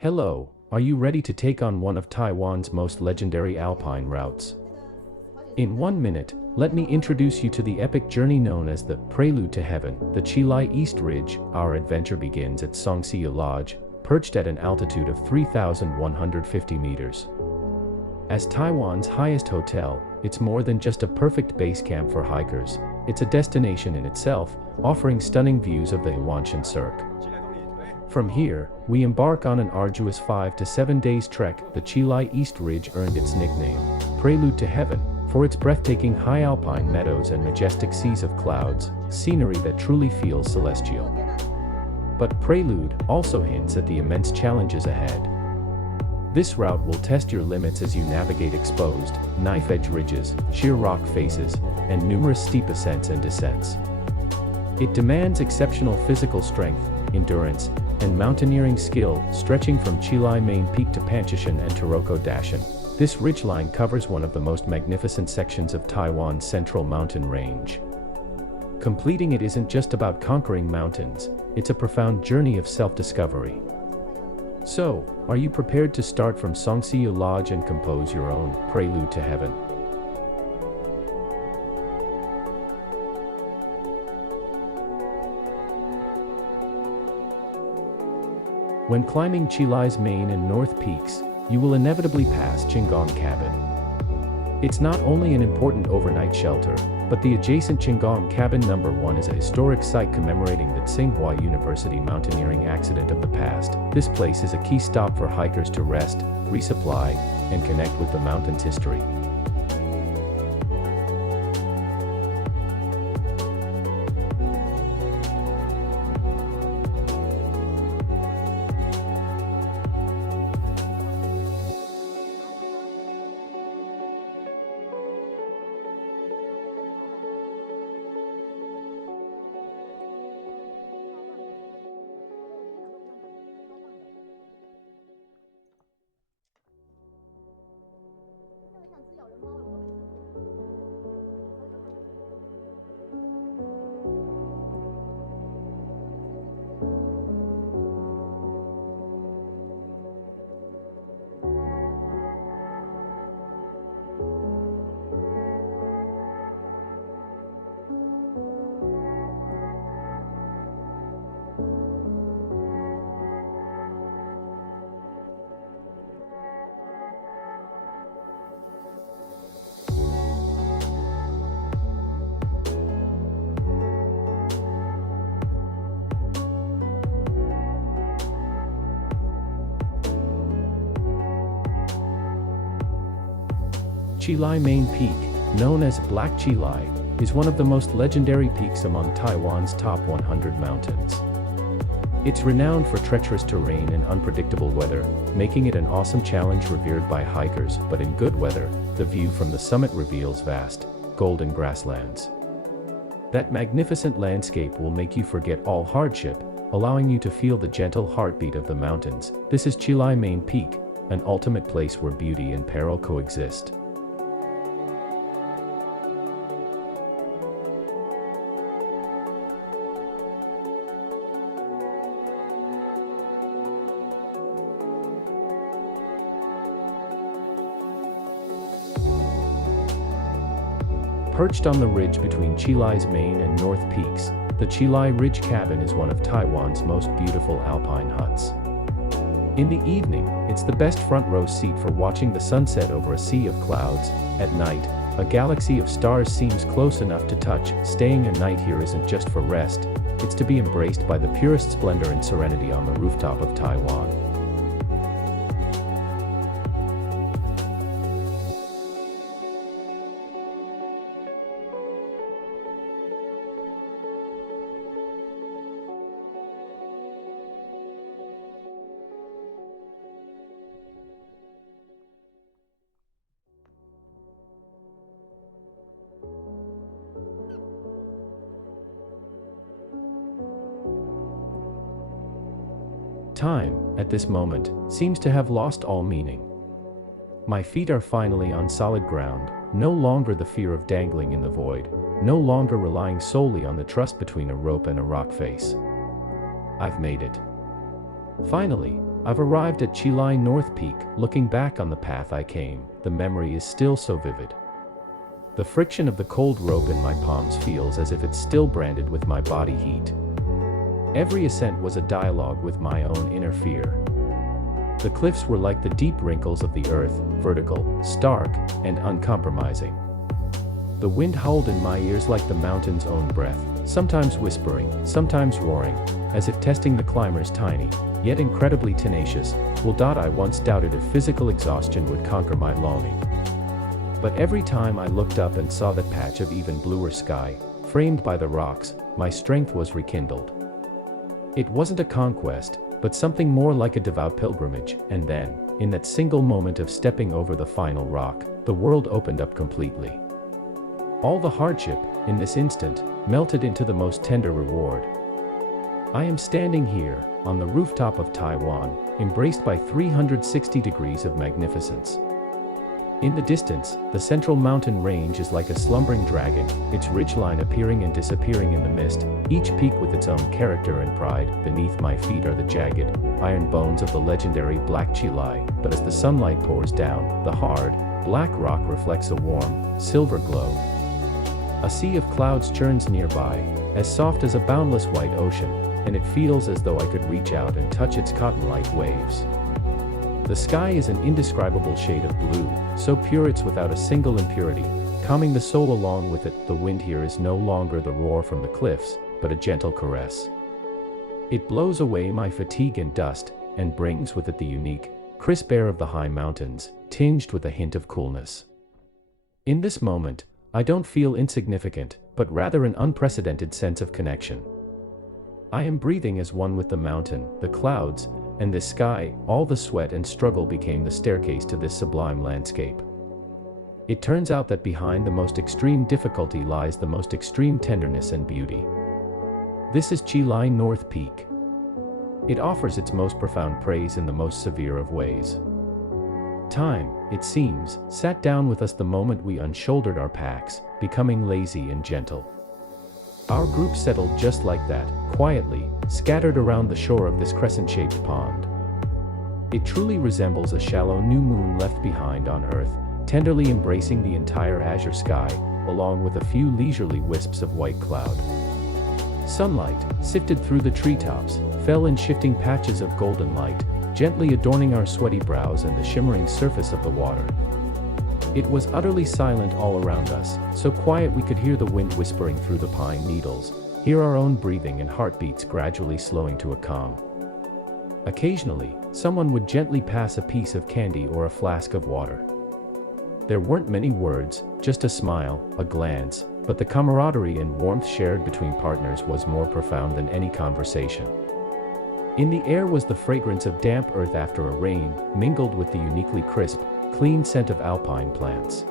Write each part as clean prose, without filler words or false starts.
Hello, are you ready to take on one of Taiwan's most legendary alpine routes? In 1 minute, let me introduce you to the epic journey known as the Prelude to Heaven, the Qilai East Ridge. Our adventure begins at Songsyue Lodge, perched at an altitude of 3,150 meters. As Taiwan's highest hotel, it's more than just a perfect base camp for hikers. It's a destination in itself, offering stunning views of the Ranshan Cirque. From here, we embark on an arduous 5 to 7 days trek. The Qilai East Ridge earned its nickname, Prelude to Heaven, for its breathtaking high alpine meadows and majestic seas of clouds, scenery that truly feels celestial. But Prelude also hints at the immense challenges ahead. This route will test your limits as you navigate exposed, knife-edge ridges, sheer rock faces, and numerous steep ascents and descents. It demands exceptional physical strength, endurance, and mountaineering skill, stretching from Qilai Main Peak to Panshih and Taroko National Park. This ridgeline covers one of the most magnificent sections of Taiwan's central mountain range. Completing it isn't just about conquering mountains, it's a profound journey of self-discovery. So, are you prepared to start from Songsyue Lodge and compose your own Prelude to Heaven? When climbing Qilai's main and north peaks, you will inevitably pass Chenggong Cabin. It's not only an important overnight shelter, but the adjacent Chenggong Cabin No. 1 is a historic site commemorating the Tsinghua University mountaineering accident of the past. This place is a key stop for hikers to rest, resupply, and connect with the mountain's history. Qilai Main Peak, known as Black Qilai, is one of the most legendary peaks among Taiwan's top 100 mountains. It's renowned for treacherous terrain and unpredictable weather, making it an awesome challenge revered by hikers. But in good weather, the view from the summit reveals vast, golden grasslands. That magnificent landscape will make you forget all hardship, allowing you to feel the gentle heartbeat of the mountains. This is Qilai Main Peak, an ultimate place where beauty and peril coexist. Perched on the ridge between Qilai's main and north peaks, the Qilai Ridge Cabin is one of Taiwan's most beautiful alpine huts. In the evening, it's the best front row seat for watching the sunset over a sea of clouds. At night, a galaxy of stars seems close enough to touch. Staying a night here isn't just for rest, it's to be embraced by the purest splendor and serenity on the rooftop of Taiwan. Time, at this moment, seems to have lost all meaning. My feet are finally on solid ground, no longer the fear of dangling in the void, no longer relying solely on the trust between a rope and a rock face. I've made it. Finally, I've arrived at Qilai North Peak. Looking back on the path I came, the memory is still so vivid. The friction of the cold rope in my palms feels as if it's still branded with my body heat. Every ascent was a dialogue with my own inner fear. The cliffs were like the deep wrinkles of the earth, vertical, stark, and uncompromising. The wind howled in my ears like the mountain's own breath, sometimes whispering, sometimes roaring, as if testing the climber's tiny, yet incredibly tenacious will. I once doubted if physical exhaustion would conquer my longing. But every time I looked up and saw that patch of even bluer sky, framed by the rocks, my strength was rekindled. It wasn't a conquest, but something more like a devout pilgrimage, and then, in that single moment of stepping over the final rock, the world opened up completely. All the hardship, in this instant, melted into the most tender reward. I am standing here, on the rooftop of Taiwan, embraced by 360 degrees of magnificence. In the distance, the central mountain range is like a slumbering dragon, its ridgeline appearing and disappearing in the mist, each peak with its own character and pride. Beneath my feet are the jagged, iron bones of the legendary Black Qilai, but as the sunlight pours down, the hard, black rock reflects a warm, silver glow. A sea of clouds churns nearby, as soft as a boundless white ocean, and it feels as though I could reach out and touch its cotton-like waves. The sky is an indescribable shade of blue, so pure it's without a single impurity, calming the soul along with it. The wind here is no longer the roar from the cliffs, but a gentle caress. It blows away my fatigue and dust, and brings with it the unique, crisp air of the high mountains, tinged with a hint of coolness. In this moment, I don't feel insignificant, but rather an unprecedented sense of connection. I am breathing as one with the mountain, the clouds, and this sky. All the sweat and struggle became the staircase to this sublime landscape. It turns out that behind the most extreme difficulty lies the most extreme tenderness and beauty. This is Qilai North Peak. It offers its most profound praise in the most severe of ways. Time, it seems, sat down with us the moment we unshouldered our packs, becoming lazy and gentle. Our group settled just like that, quietly, scattered around the shore of this crescent-shaped pond. It truly resembles a shallow new moon left behind on Earth, tenderly embracing the entire azure sky, along with a few leisurely wisps of white cloud. Sunlight, sifted through the treetops, fell in shifting patches of golden light, gently adorning our sweaty brows and the shimmering surface of the water. It was utterly silent all around us, so quiet we could hear the wind whispering through the pine needles, hear our own breathing and heartbeats gradually slowing to a calm. Occasionally, someone would gently pass a piece of candy or a flask of water. There weren't many words, just a smile, a glance, but the camaraderie and warmth shared between partners was more profound than any conversation. In the air was the fragrance of damp earth after a rain, mingled with the uniquely crisp, clean scent of alpine plants.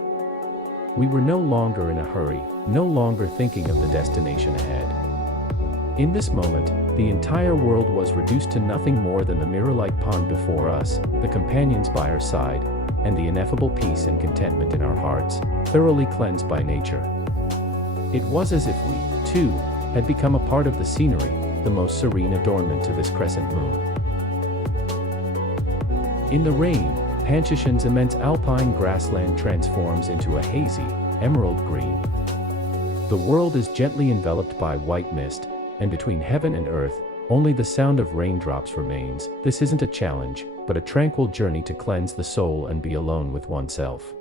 We were no longer in a hurry, no longer thinking of the destination ahead. In this moment, the entire world was reduced to nothing more than the mirror-like pond before us, the companions by our side, and the ineffable peace and contentment in our hearts, thoroughly cleansed by nature. It was as if we, too, had become a part of the scenery, the most serene adornment to this crescent moon. In the rain, Panshih's immense alpine grassland transforms into a hazy, emerald green. The world is gently enveloped by white mist, and between heaven and earth, only the sound of raindrops remains. This isn't a challenge, but a tranquil journey to cleanse the soul and be alone with oneself.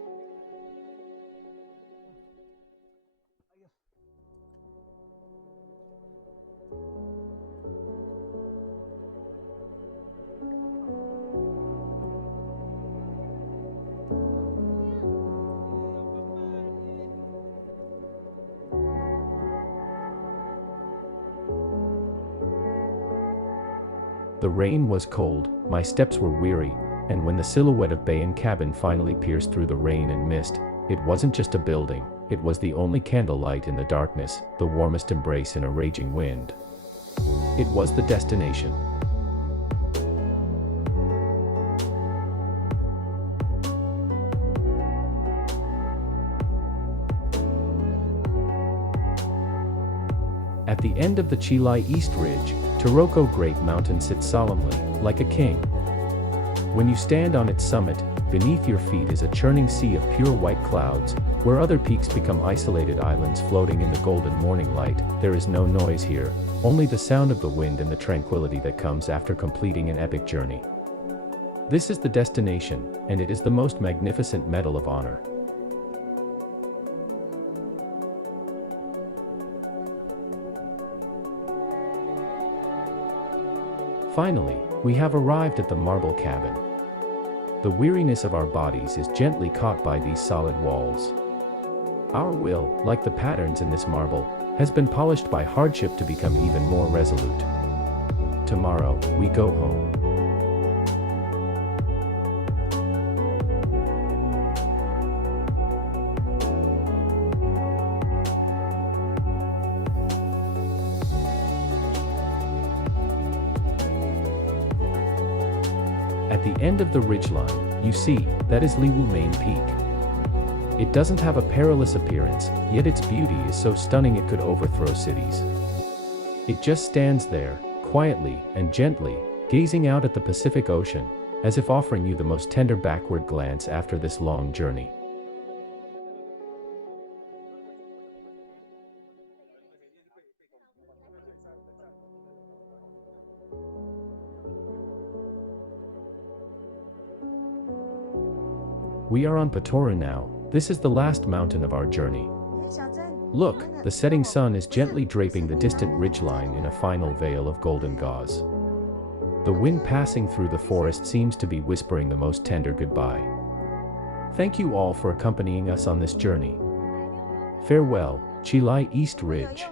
The rain was cold, my steps were weary, and when the silhouette of bay and cabin finally pierced through the rain and mist, it wasn't just a building, it was the only candlelight in the darkness, the warmest embrace in a raging wind. It was the destination. At the end of the Qilai East Ridge, Taroko Great Mountain sits solemnly, like a king. When you stand on its summit, beneath your feet is a churning sea of pure white clouds, where other peaks become isolated islands floating in the golden morning light. There is no noise here, only the sound of the wind and the tranquility that comes after completing an epic journey. This is the destination, and it is the most magnificent Medal of Honor. Finally, we have arrived at the marble cabin. The weariness of our bodies is gently caught by these solid walls. Our will, like the patterns in this marble, has been polished by hardship to become even more resolute. Tomorrow, we go home. At the end of the ridgeline, you see, that is Liwu main peak. It doesn't have a perilous appearance, yet its beauty is so stunning it could overthrow cities. It just stands there, quietly and gently, gazing out at the Pacific Ocean, as if offering you the most tender backward glance after this long journey. We are on Patoru now. This is the last mountain of our journey. Look, the setting sun is gently draping the distant ridgeline in a final veil of golden gauze. The wind passing through the forest seems to be whispering the most tender goodbye. Thank you all for accompanying us on this journey. Farewell, Qilai East Ridge.